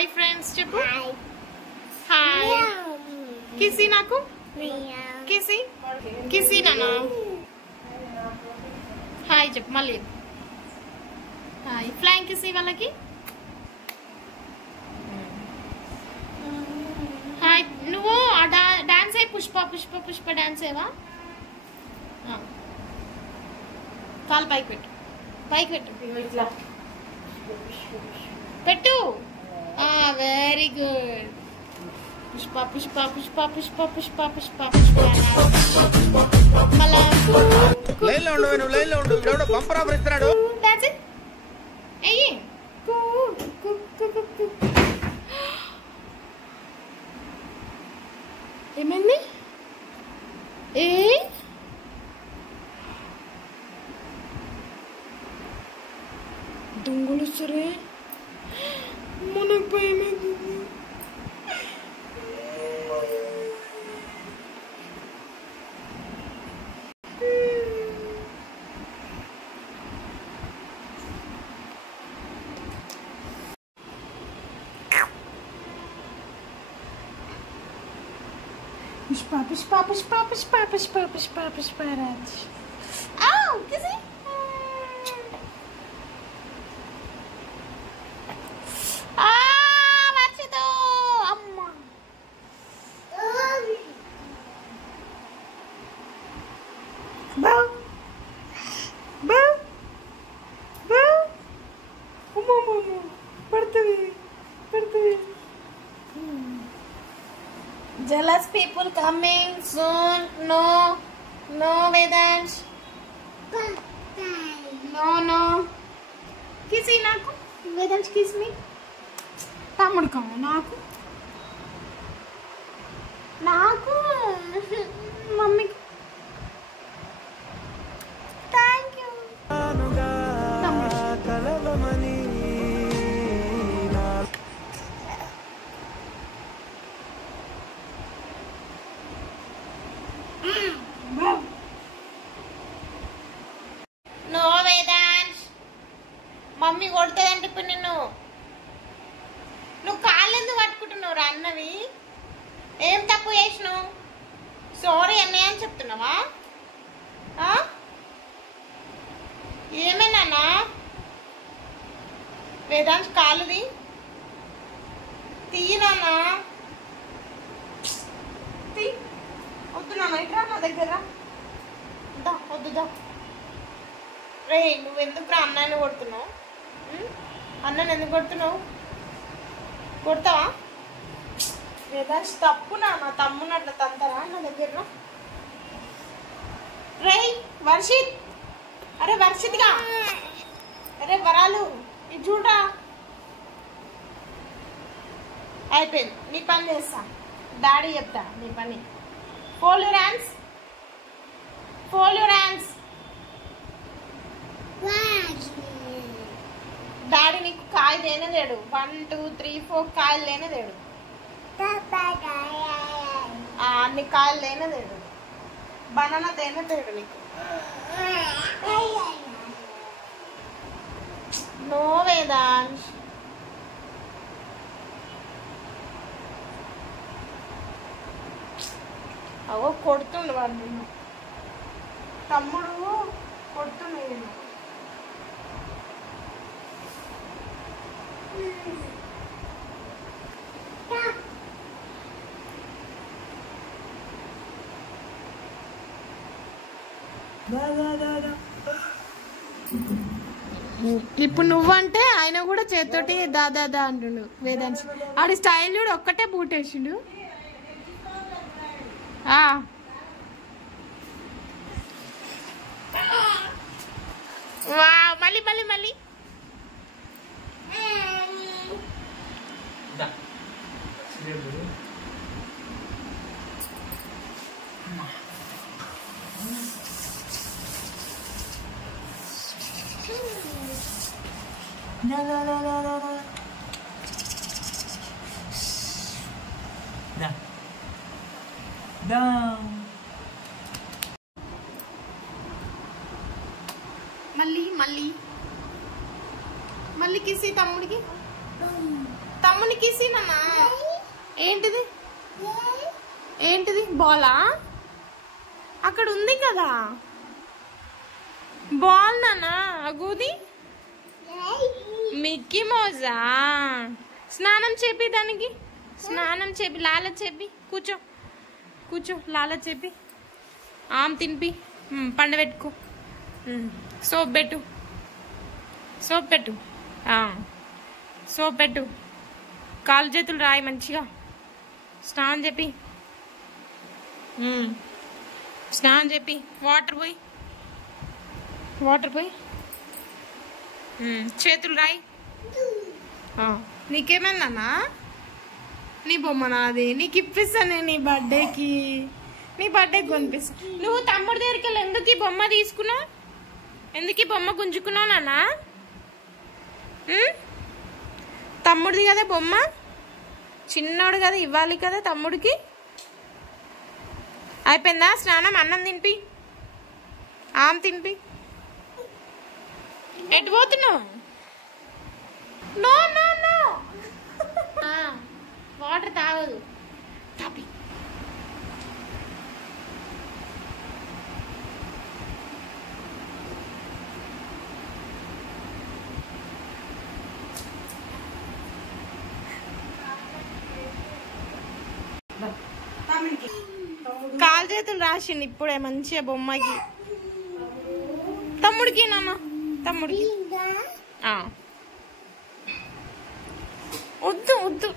Hi friends చెప్పు. Hi కిసి నాకు కిసి కిసి నానా. హాయ్ చెప్పు మళ్ళీ. హాయ్ ఫ్లైంగ్ కిసి వాళ్ళకి. హాయ్ నువ్వు డాన్స్ అయ్యి పుష్ప పుష్ప పుష్ప డాన్స్ ఏవా. కాలు పైకి పెట్టు, పైకి పెట్టు, ఇట్లా పెట్టు. Very good. పుష్ప పుష్ప పుష్ప పుష్ప పుష్ప పుష్ప పుష్ప. మళ్ళా ఏమైంది? దొంగలు సరే మనకు భయమైంది. పుష్ప పుష్ప పుష్ప పుష్ప పుష్ప పుష్ప పుష్పరాజ్. కిసి వర్షతో అమ్మ. పడుతుంది పడుతుంది. Jealous people coming soon. No, no Vedansh. No, no. Kisi naku. Vedansh kiss me. Tamudu kamu naku. Naku. Mummy. Thank you. No Vedansh, mummy కొడుతుందంటే ఇప్పుడు నువ్వు కాళ్ళు ఎందుకు పట్టుకుంటున్నావు రా అన్నవి? ఏం తప్పు చేసినావు? సారీ అన్నయ్య అని చెప్తున్నావా? ఏమేనా వేదాంశ్ కాలుది తీయనా? వద్దు నాన్న, ఇట్రా నా దగ్గర. వద్దుదా రే. నువ్వెందుకు రా అన్నయ్యని కొడుతున్నావు? అన్నని ఎందుకు కొడుతున్నావు? కొడతావా? వేదాంశ్ తప్పు నాన్న, తమ్ముని అట్లా తంతరా నా దగ్గర. రే వర్షిత్, అరే వర్షిత్గా, అరే వరాలు ఇది చూడరా. అయిపోయింది, నీ పని చేస్తా. డాడీ చెప్తా నీ పని. Fold your hands, fold your hands. Daddy నీకు కాయ తేనే తేడు. 1 2 3 4 కాయలు తేనే తేడు. అన్ని కాయలు తేనే తేడు. బనానా తేనే తేడు నీకు. నో వేదాంశ్. అవో కొడుతుండు వాడు నిన్ను. తమ్ముడు కొడుతుండు నిన్ను. ఇప్పుడు నువ్వంటే ఆయన కూడా చేత్తోటి దాదా అంటుండు వేదాంశ్. ఆడి స్టైల్ కూడా ఒక్కటే బూట్ వేసిండు. మళ్ళీ మళ్ళీ మళ్ళీ మళ్ళీ మళ్ళీ కిసి తమ్ముడికి. తమ్ముడు తమ్మునికి ఇసి నాన్న. ఏంటిది ఏంటిది బాలా? అక్కడ ఉంది కదా బాల్ నాన్న. అగోది మిక్కీ మౌజా. స్నానం చేపి దానికి, స్నానం చేపి, లాల చేపి. కూర్చో కూర్చో, లాల చేపి. ఆమె తినిపి, పండబెట్టుకో. సోప్ పెట్టు, సోప్ పెట్టు, సోప్ పెట్టు. కాలు చేతులు రాయి మంచిగా. స్నానం చెప్పి, స్నానం చెప్పి. వాటర్ పోయి, వాటర్ పోయి. చేతులు రాయి. నీకేమన్నా? నీ బొమ్మ నాది, నీకు ఇప్పిస్తాను నీ బర్త్డేకి. నీ బర్త్డేకి కొనిపిస్తా. నువ్వు తమ్ముడి దగ్గరికి వెళ్ళి ఎందుకు ఈ బొమ్మ తీసుకున్నావు? ఎందుకు ఈ బొమ్మ గుంజుకున్నావు నాన్న? తమ్ముడిది కదా బొమ్మ, చిన్నోడు కదా, ఇవ్వాలి కదా తమ్ముడికి. అయిపోయిందా స్నానం? అన్నం తినిపి, ఆమె తినిపి. ఎటు పోతున్నావు? నో నో నో, వాటర్ తాగదు. తాపి. కాలు చేతులు రాసింది ఇప్పుడే మంచిగా బొమ్మకి. తమ్ముడికి నాన్న, తమ్ముడికి. వద్దు వద్దు.